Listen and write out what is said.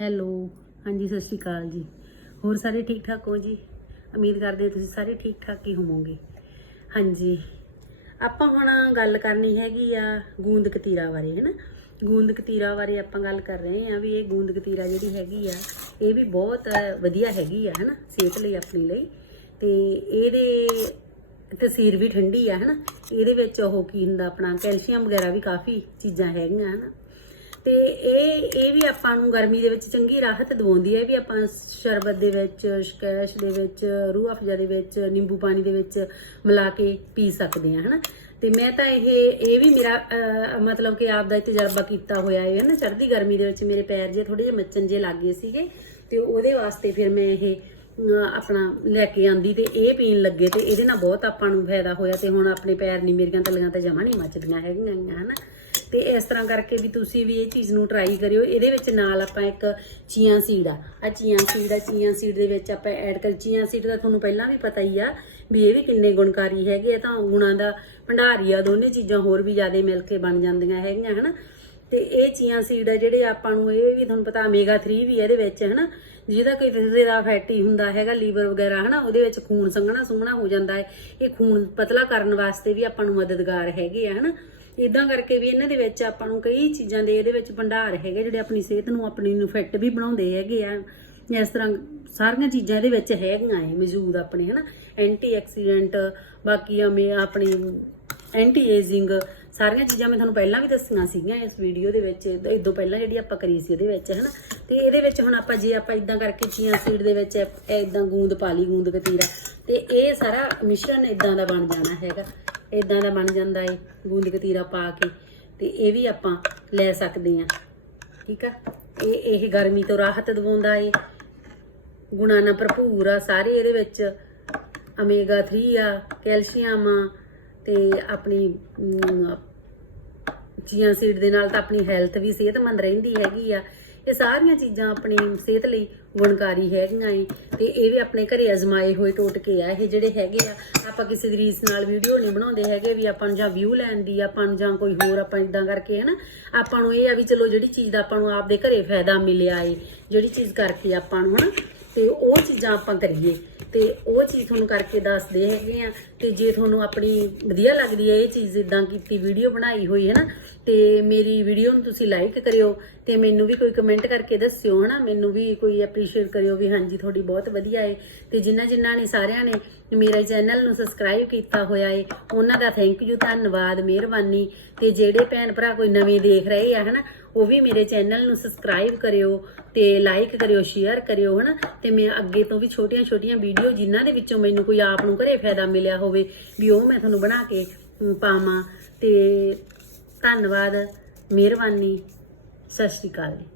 Hello, ਹਾਂਜੀ, ਸਤਿ ਸ਼੍ਰੀ ਅਕਾਲ ਜੀ। ਹੋਰ ਸਾਰੇ ਠੀਕ ਠਾਕ ਹੋ ਜੀ? ਉਮੀਦ ਕਰਦੇ ਹਾਂ ਤੁਸੀਂ ਸਾਰੇ ਠੀਕ ਠਾਕ ਹੀ ਹੋਵੋਗੇ। ਹਾਂਜੀ, ਆਪਾਂ ਹੁਣ ਗੱਲ ਕਰਨੀ ਹੈਗੀ ਆ ਗੂੰਦ ਕਤੀਰਾ ਬਾਰੇ, ਹੈਨਾ? ਗੂੰਦ ਕਤੀਰਾ ਬਾਰੇ ਆਪਾਂ ਗੱਲ ਕਰ ਰਹੇ ਹਾਂ ਵੀ ਇਹ ਗੂੰਦ ਕਤੀਰਾ ਜਿਹੜੀ ਹੈਗੀ ਆ, ਇਹ ਵੀ ਬਹੁਤ ਵਧੀਆ ਹੈਗੀ ਆ, ਹੈਨਾ? ਸਿਹਤ ਲਈ, ਆਪਣੀ ਲਈ। ਤੇ ਇਹਦੇ ਤਸੀਰ ਵੀ ਠੰਡੀ ਆ, ਹਨਾ? ਇਹਦੇ ਵਿੱਚ ਉਹ ਕੀ ਹੁੰਦਾ, ਆਪਣਾ ਕੈਲਸ਼ੀਅਮ ਵਗੈਰਾ ਵੀ ਕਾਫੀ ਚੀਜ਼ਾਂ ਹੈਗੀਆਂ, ਹਨਾ? ਤੇ ਇਹ ਇਹ ਵੀ ਆਪਾਂ ਨੂੰ ਗਰਮੀ ਦੇ ਵਿੱਚ ਚੰਗੀ ਰਾਹਤ ਦਵਾਉਂਦੀ ਹੈ ਵੀ ਆਪਾਂ ਸ਼ਰਬਤ ਦੇ ਵਿੱਚ, ਸ਼ਕੈਸ਼ ਦੇ ਵਿੱਚ, ਰੂਹ ਅਫਜ਼ਾ ਦੇ ਵਿੱਚ, ਨਿੰਬੂ ਪਾਣੀ ਦੇ ਵਿੱਚ ਮਿਲਾ ਕੇ ਪੀ ਸਕਦੇ ਆ ਹਨਾ? ਤੇ ਮੈਂ ਤਾਂ ਇਹ ਇਹ ਵੀ ਮੇਰਾ ਮਤਲਬ ਕਿ ਆਪ ਦਾ ਤਜਰਬਾ ਕੀਤਾ ਹੋਇਆ ਹੈ ਨਾ ਸਰਦੀ ਗਰਮੀ ਦੇ ਵਿੱਚ ਮੇਰੇ ਪੈਰ ਜੇ ਥੋੜੇ ਜਿਹੇ ਮੱਚਣ ਜੇ ਲੱਗ ਗਏ ਸੀਗੇ, ਤੇ ਉਹਦੇ ਵਾਸਤੇ ਫਿਰ ਮੈਂ ਇਹ ਆਪਣਾ ਲੈ ਕੇ ਆਂਦੀ ਤੇ ਇਹ ਪੀਣ ਲੱਗੇ ਤੇ ਇਹਦੇ ਨਾਲ ਬਹੁਤ ਆਪਾਂ ਨੂੰ ਫਾਇਦਾ ਹੋਇਆ ਤੇ ਹੁਣ ਆਪਣੇ ਪੈਰ ਨਹੀਂ ਮੇਰੀਆਂ ਤਲੀਆਂ ਤਾਂ ਜਮਾ ਨਹੀਂ ਮੱਚਦੀਆਂ ਹੈਗੀਆਂ ਗੀਆਂ ਹਨਾ? ਤੇ ਇਸ ਤਰ੍ਹਾਂ ਕਰਕੇ ਵੀ ਤੁਸੀਂ ਵੀ ਇਹ ਚੀਜ਼ ਨੂੰ ਟਰਾਈ ਕਰਿਓ। ਇਹਦੇ ਵਿੱਚ ਨਾਲ ਆਪਾਂ ਇੱਕ ਚੀਆਂ ਸੀਡ ਆ। ਆ ਚੀਆਂ ਸੀਡ ਆ ਚੀਆਂ ਸੀਡ ਦੇ ਵਿੱਚ ਆਪਾਂ ਐਡ ਕਰ ਚੀਆਂ ਸੀਡ ਦਾ ਤੁਹਾਨੂੰ ਪਹਿਲਾਂ ਵੀ ਪਤਾ ਹੀ ਆ ਵੀ ਇਹ ਵੀ ਕਿੰਨੇ ਗੁਣਕਾਰੀ ਹੈਗੇ ਆ ਤਾਂ ਗੁਣਾਂ ਦਾ ਭੰਡਾਰੀ ਆ, ਦੋਨੇ ਚੀਜ਼ਾਂ ਹੋਰ ਵੀ ਜ਼ਿਆਦਾ ਮਿਲ ਕੇ ਬਣ ਜਾਂਦੀਆਂ ਹੈਗੀਆਂ, ਹਨਾ। ਤੇ ਇਹ ਚੀਆਂ ਸੀਡ ਆ ਜਿਹੜੇ ਆਪਾਂ ਨੂੰ ਇਹ ਵੀ ਤੁਹਾਨੂੰ ਪਤਾ ਓਮੇਗਾ 3 ਵੀ ਇਹਦੇ ਵਿੱਚ, ਹਨਾ। ਜਿਹਦਾ ਕੋਈ ਕਿਸੇ ਦਾ ਫੈਟੀ ਹੁੰਦਾ ਹੈਗਾ, ਲੀਵਰ ਵਗੈਰਾ, ਹਨਾ, ਉਹਦੇ ਵਿੱਚ ਖੂਨ ਸੰਘਣਾ ਸੁੰਘਣਾ ਹੋ ਜਾਂਦਾ ਹੈ। ਇਹ ਖੂਨ ਪਤਲਾ ਕਰਨ ਵਾਸਤੇ ਵੀ ਆਪਾਂ ਨੂੰ ਮਦਦਗਾਰ ਹੈਗੇ ਆ, ਹਨਾ। ਇਦਾਂ ਕਰਕੇ ਵੀ ਇਹਨਾਂ ਦੇ ਵਿੱਚ ਆਪਾਂ ਨੂੰ ਕਈ ਚੀਜ਼ਾਂ ਦੇ ਇਹਦੇ ਵਿੱਚ ਭੰਡਾਰ ਹੈਗੇ ਜਿਹੜੇ ਆਪਣੀ ਸਿਹਤ ਨੂੰ ਆਪਣੀ ਨੂੰ ਫਿੱਟ ਵੀ ਬਣਾਉਂਦੇ ਹੈਗੇ ਆ। ਇਸ ਤਰ੍ਹਾਂ ਸਾਰੀਆਂ ਚੀਜ਼ਾਂ ਇਹਦੇ ਵਿੱਚ ਹੈਗੀਆਂ ਏ ਮੌਜੂਦ ਆਪਣੇ, ਹਨਾ? ਐਂਟੀ ਐਕਸੀਡੈਂਟ ਬਾਕੀ ਅਮੇ ਆਪਣੀ ਐਂਟੀ ਏਜਿੰਗ ਸਾਰੀਆਂ ਚੀਜ਼ਾਂ ਮੈਂ ਤੁਹਾਨੂੰ ਪਹਿਲਾਂ ਵੀ ਦੱਸੀਆਂ ਸੀਗੀਆਂ ਇਸ ਵੀਡੀਓ ਦੇ ਵਿੱਚ। ਇਦੋਂ ਪਹਿਲਾਂ ਜਿਹੜੀ ਆਪਾਂ ਕਰੀ ਸੀ ਇਹਦੇ ਵਿੱਚ, ਹਨਾ? ਤੇ ਇਹਦੇ ਵਿੱਚ ਹੁਣ ਆਪਾਂ ਜੇ ਆਪਾਂ ਇਦਾਂ ਕਰਕੇ ਚੀਆਂ ਸੀਡ ਦੇ ਵਿੱਚ ਇਦਾਂ ਗੂੰਦ ਪਾ ਲਈ ਗੂੰਦ, ਕਤੀਰਾ, ਤੇ ਇਹ ਸਾਰਾ ਮਿਸ਼ਰਣ ਇਦਾਂ ਦਾ ਬਣ ਜਾਣਾ ਹੈਗਾ। ਇਦਾਂ ਦਾ ਬਣ ਜਾਂਦਾ ਏ ਗੂੰਦ ਕਤੀਰਾ ਪਾ ਕੇ, ਤੇ ਇਹ ਵੀ ਆਪਾਂ ਲੈ ਸਕਦੇ ਆ। ਠੀਕ ਆ? ਇਹ ਇਹ ਗਰਮੀ ਤੋਂ ਰਾਹਤ ਦਿਵਾਉਂਦਾ ਏ। ਗੁਣਾਂ ਨਾਲ ਭਰਪੂਰ ਆ, ਸਾਰੇ ਇਹਦੇ ਵਿੱਚ ਓਮੇਗਾ 3 ਆ, ਕੈਲਸ਼ੀਅਮ ਆ, ਤੇ ਆਪਣੀ ਚੀਆਂ ਸੀਡ ਦੇ ਨਾਲ ਤਾਂ ਆਪਣੀ ਹੈਲਥ ਵੀ ਸਿਹਤਮੰਦ ਰਹਿੰਦੀ ਹੈਗੀ ਆ। ਇਹ ਸਾਰੀਆਂ ਚੀਜ਼ਾਂ ਆਪਣੀ ਸਿਹਤ ਲਈ ਗੁਣਕਾਰੀ ਹੈਗੀਆਂ ਏ। ਤੇ ਇਹ ਵੀ ਆਪਣੇ ਘਰੇ ਅਜ਼ਮਾਏ ਹੋਏ ਟੋਟਕੇ ਆ, ਇਹ ਜਿਹੜੇ ਹੈਗੇ ਆ, ਆਪਾਂ ਕਿਸੇ ਦੀ ਰੀਸ ਨਾਲ ਵੀਡੀਓ ਨਹੀਂ ਬਣਾਉਂਦੇ ਹੈਗੇ ਵੀ ਆਪਾਂ ਨੂੰ ਜਾਂ ਵਿਊ ਲੈਣ ਦੀ, ਆਪਾਂ ਨੂੰ ਜਾਂ ਕੋਈ ਹੋਰ ਆਪਾਂ ਇਦਾਂ ਕਰਕੇ ਹਨਾ, ਆਪਾਂ ਨੂੰ ਇਹ ਆ ਵੀ ਚਲੋ ਜਿਹੜੀ ਚੀਜ਼ ਦਾ ਆਪਾਂ ਨੂੰ ਆਪਦੇ ਘਰੇ ਫਾਇਦਾ ਮਿਲਿਆ ਏ, ਜਿਹੜੀ ਚੀਜ਼ ਕਰਕੇ ਆਪਾਂ ਨੂੰ ਹਨਾ, ਤੇ ਉਹ ਚੀਜ਼ਾਂ ਆਪਾਂ ਕਰੀਏ। ਤੇ ਉਹ ਚੀਜ਼ ਤੁਹਾਨੂੰ ਕਰਕੇ ਦੱਸਦੇ ਹੈਗੇ ਆ ਤੇ ਜੇ ਤੁਹਾਨੂੰ ਆਪਣੀ ਵਧੀਆ ਲੱਗਦੀ ਹੈ ਇਹ ਚੀਜ਼ ਇਦਾਂ ਕੀਤੀ ਵੀਡੀਓ ਬਣਾਈ ਹੋਈ ਹੈ ਨਾ, ਤੇ ਮੇਰੀ ਵੀਡੀਓ ਨੂੰ ਤੁਸੀਂ ਲਾਈਕ ਕਰਿਓ ਤੇ ਮੈਨੂੰ ਵੀ ਕੋਈ ਕਮੈਂਟ ਕਰਕੇ ਦੱਸਿਓ ਹਨਾ, ਮੈਨੂੰ ਵੀ ਕੋਈ ਐਪਰੀਸ਼ੀਏਟ ਕਰਿਓ ਵੀ ਹਾਂਜੀ ਤੁਹਾਡੀ ਬਹੁਤ ਵਧੀਆ ਏ। ਤੇ ਜਿਨ੍ਹਾਂ ਜਿਨ੍ਹਾਂ ਨੇ ਸਾਰਿਆਂ ਨੇ ਮੇਰੇ ਚੈਨਲ ਨੂੰ ਸਬਸਕ੍ਰਾਈਬ ਕੀਤਾ ਹੋਇਆ ਏ, ਉਹਨਾਂ ਦਾ ਥੈਂਕ ਯੂ ਧੰਨਵਾਦ, ਮਿਹਰਬਾਨੀ। ਤੇ ਜਿਹੜੇ ਭੈਣ ਭਰਾ ਕੋਈ ਨਵੇਂ ਦੇਖ ਰਹੇ ਆ ਹਨਾ ਉਹ ਵੀ ਮੇਰੇ ਚੈਨਲ ਨੂੰ ਸਬਸਕ੍ਰਾਈਬ ਕਰਿਓ ਤੇ ਲਾਈਕ ਕਰਿਓ ਸ਼ੇਅਰ ਕਰਿਓ, ਹਨਾ? ਤੇ ਮੈਂ ਅੱਗੇ ਤੋਂ ਵੀ ਛੋਟੀਆਂ-ਛੋਟੀਆਂ ਵੀਡੀਓ ਜਿਨ੍ਹਾਂ ਦੇ ਵਿੱਚੋਂ ਮੈਨੂੰ ਕੋਈ ਆਪ ਨੂੰ ਘਰੇ ਫਾਇਦਾ ਮਿਲਿਆ ਹੋਵੇ, ਵੀ ਉਹ ਮੈਂ ਤੁਹਾਨੂੰ ਬਣਾ ਕੇ ਪਾਵਾਂ। ਤੇ ਧੰਨਵਾਦ, ਮਿਹਰਬਾਨੀ, ਸਤਿ ਸ਼੍ਰੀ ਅਕਾਲ ਜੀ।